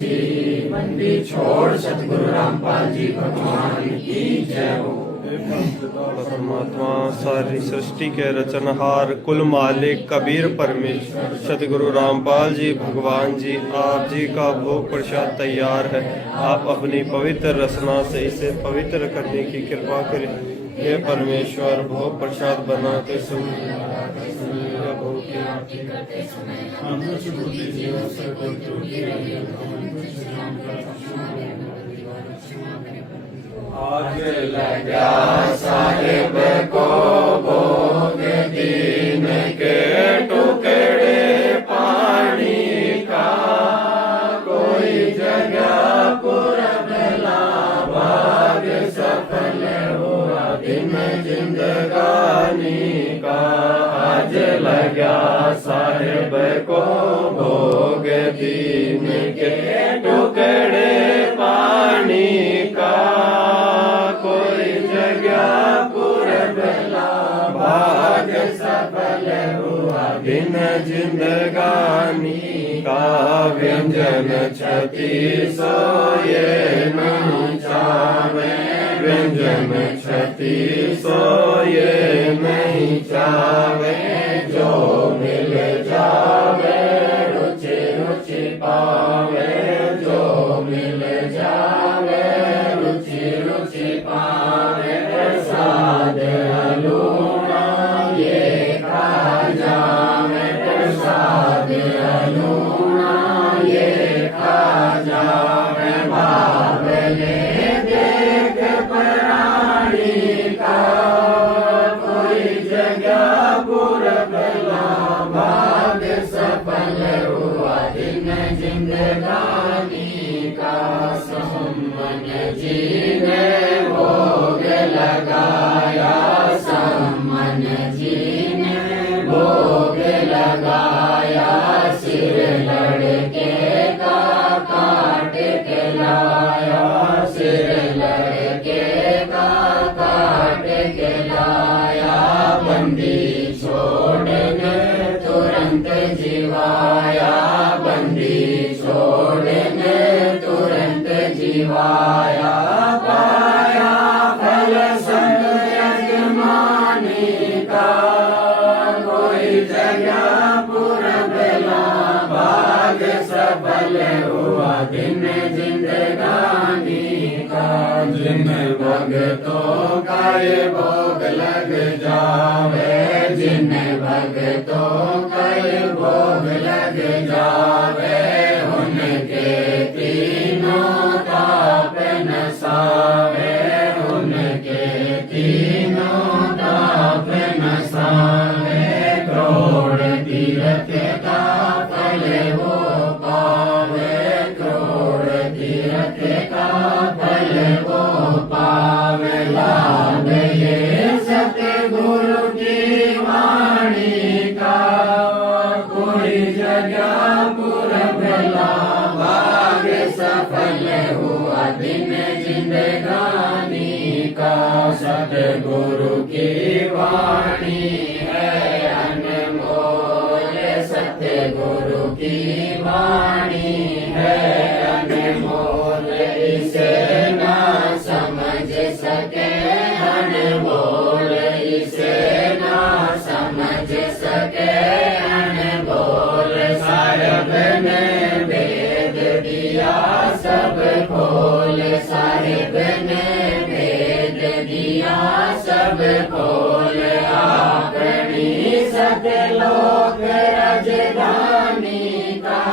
बंदी छोड़ सतगुरु रामपाल जी भगवान की जय हो। परमात्मा सारी सृष्टि के रचनहार कुल मालिक कबीर परमेश्वर सतगुरु रामपाल जी भगवान जी, आप जी का भोग प्रसाद तैयार है। आप अपनी पवित्र रचना से इसे पवित्र करने की कृपा करें। हे परमेश्वर, भोग प्रसाद बनाते समय भोग की आज लगा साहिब को भोग दीन के टुकड़े पानी का, कोई जगह पूरब लाभाग सफल हुआ दिन जिंदगानी का। आज लगा साहिब को भोग दीन के टुकड़े पानी का, कोई जगह पूरब भाग सफल हुआ दिन जिंदगानी का। व्यंजन छति सोए नहीं चावे, व्यंजन छति सोए नहीं चावे। जो मिल जावे रुचि रुचि पावे, जो मिल जावे रुचि रुचि पावे। प्रसाद अलूना ये खा जावे, प्रसाद अलूना ये खा जावे। बाबले देख प्राणी का, कोई जगह पूरब भाग सफल हुआ दिन जिंदगानी का। सम्मन जी ने भोग लगाया, सम्मन जी ने भोग लगाया। सिर लड़के का काट के लाया, सिर लड़के का काट के लाया। बंदी छोड़ने तुरंत जीवाया, बंदी छोड़ने तुरंत जीवाया। पाया फल संग यजमानी का, कोई जगह पूरब भाग सफल हुआ दिन जिंदगानी का। जिन भगतों का ये भोग लग जावे, जिन भगतों का ये भोग लग जावे। उनके तीनों ताप नसावे, उनके तीनों ताप नसावे। करोड़ तीर्थ का फल वो पावे, करोड़ तीर्थ का फल वो पावे। लाभ ये सतगुरु की वाणी का, कोई जगह पूरब भाग सफल हुआ दिन जिंदगानी का। सतगुरु की वाणी है अनमोल, सतगुरु की वाणी है अनमोल। इसे ना समझ सके अनमोल, इसे ना समझ सके अनमोल। साहिब ने वेद दिया सब खोल, साहिब ने वेद दिया सब खोल। अपनी सतलोक राजधानी का,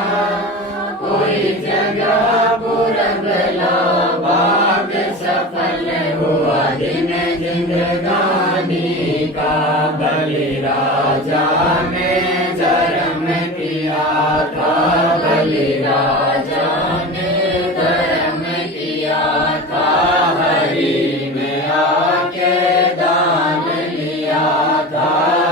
कोई जगह पूरब भाग सफल हुआ दिन जिंदगानी का। बलि राजा ने धर्म किया था, बलि राजा ने धर्म किया था। हरि ने आके दान लिया था,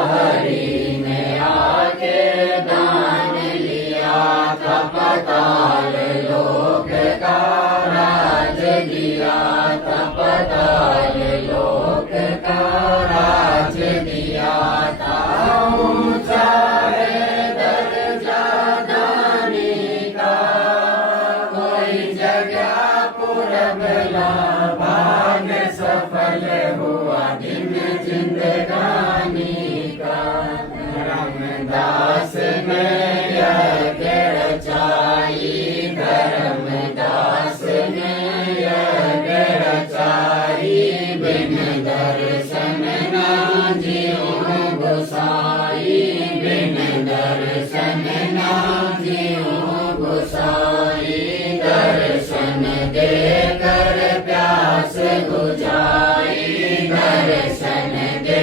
हरि ने आके दान लिया था। पाताल लोक का राज दिया था, पाताल लोक का राज दिया था। ऊंचा है दर्जा दानी का, जगह पुरबला भाग्य सफल हुआ दिन जिंदगानी का। धर्मदास ने यज्ञ रचाई, धर्मदास ने यज्ञ रचाई, बिन दर्शन ना जीऊं गोसाई, बिन दर्शन ना जीऊं गोसाई। दर्शन दे कर प्यास बुझाई, दर्शन दे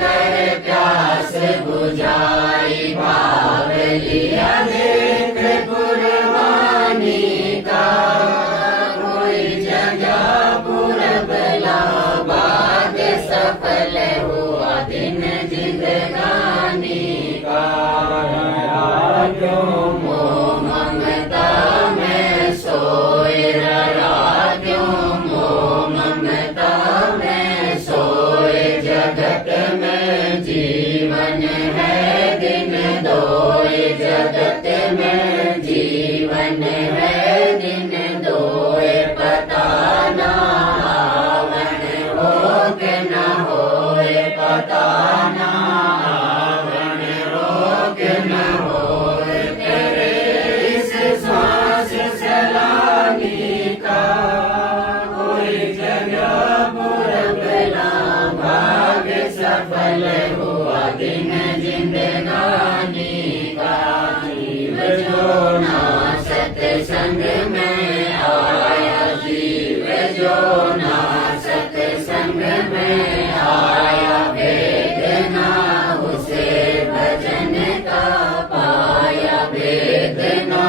कर प्यास बुझाई। भाव लिया देख कुर्बानी का, कोई जगह पुरबला भाग्य सफल हुआ दिन जिंदगानी का। क्यों मोह ममता में सोए रहा, क्यों मोह ममता में सोए। जगत में जीवन है दिन दोए, जगत में जीवन है दिन दोए। पता ना आवण हो के न होए, पता ना आवण हो के न होए। तेरे इस सांस सलामी का, कोई जगह पुरबला भाग्य सफल हुआ दिन जिंदगानी का। जीव जो ना सत्संग में आया, जीव जो ना सत्संग में आया। वेदना उसे भजन का पाया, वेदना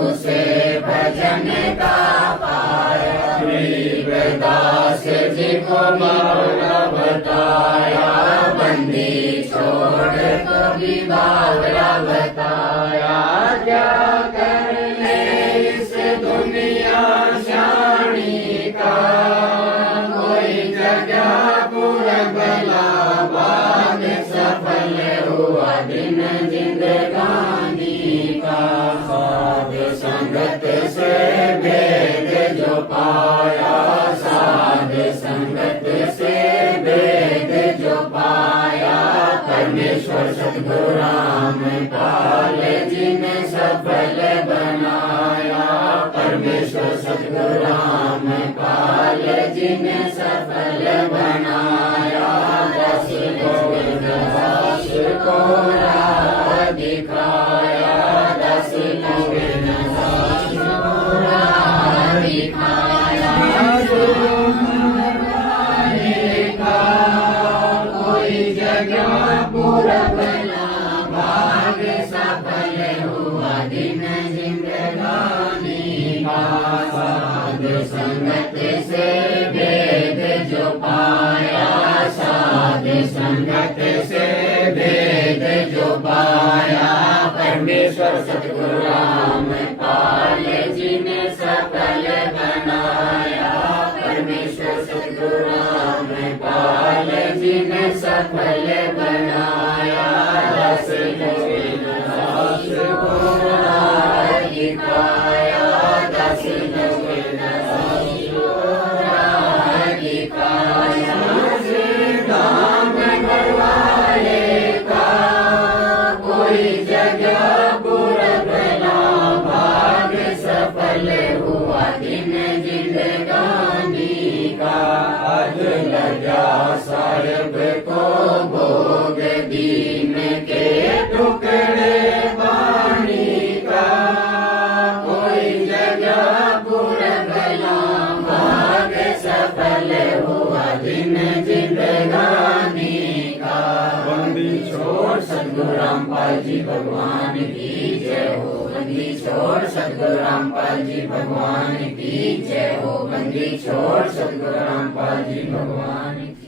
उसे भजन का पाया। गरीबदास जी को बावला बताया, बंदी छोड़ को भी बावला बताया। क्या कर ले इस दुनिया शानी का, कोई जगह पुरबला भाग्य सफल हुआ दिन जिंदगानी का। साध संगत से भेद जो पाया, साध संगत से भेद जो पाया। परमेश्वर सतगुरु राम पाल जी ने सफल बनाया, परमेश्वर सतगुरु राम पाल जी ने सफल बनाया। दस दास को राह दिखाया, दस दास को राह दिखाया। कोई जगह पुरबला भाग्य सफल हुआ दिन जिंदगानी का। साध संगत से भेद जो पाया, साध संगत से भेद जो पाया। परमेश्वर सतगुरु राम पाल जी ने सफल बनाया, परमेश्वर सतगुरु राम पाल जी ने सफल बनाया। दस दास को राह दिखाया, दस दास को राह दिखाया। धाम घरवाले का, कोई जगह पुरबला भाग्य सफल हुआ दिन जिंदगानी का। आज लगा साहेब को भोग दीन के टुकड़े पानी का, कोई जगह पुरबला भाग्य सफल हुआ दिन जिंदगानी का। बंदी छोड़ सतगुरु रामपाल जी भगवान की जय हो, बंदी छोड़ सतगुरु रामपाल जी भगवान की जय हो, बंदी छोड़ सतगुरु रामपाल जी भगवान की।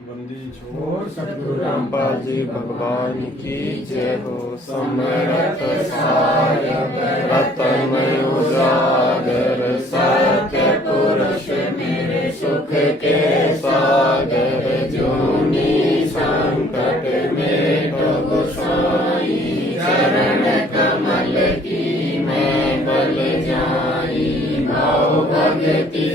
बंदी छोड़ सतगुरु रामपाल जी भगवान की जय हो। समरथ सार रतन उजागर आई भाव भगति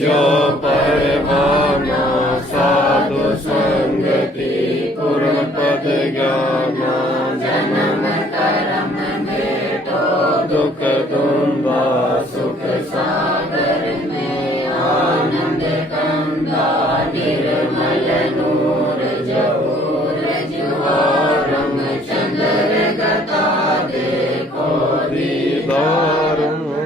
जो परवाना साधु संगति पूर्ण पद ज्ञाना जन्म कर्म भेटो दुख दुंदा सुख सागर में आनंद कंदा निर्मल नूर जहूर जुहारम चंद्र गता देखो दीदार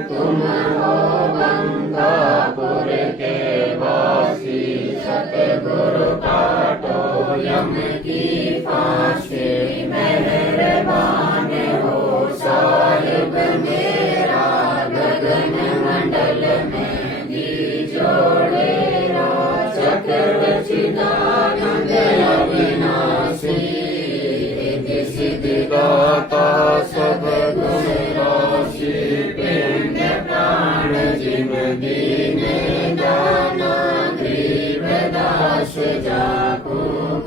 तुम हो बंदापुर के वासी सतगुरु काटो यम की फांसी मेहरबान हो साहिब मेरा गगन मंडल में दी जोड़े चक्र चिदानंद अविनाशी रिद्धि सिद्धि दाता सब गुण राशि पिंड प्राण जिम दीने दाना ग्रीव दास जाको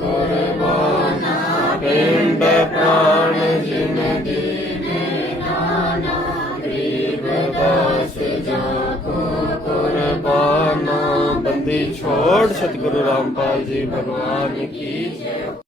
कुर्बाना पिंड प्राण जिन दीने दाना ग्रीव दास जाको कुर्बाना बंदी छोड़ सतगुरु रामपाल जी भगवान की जय।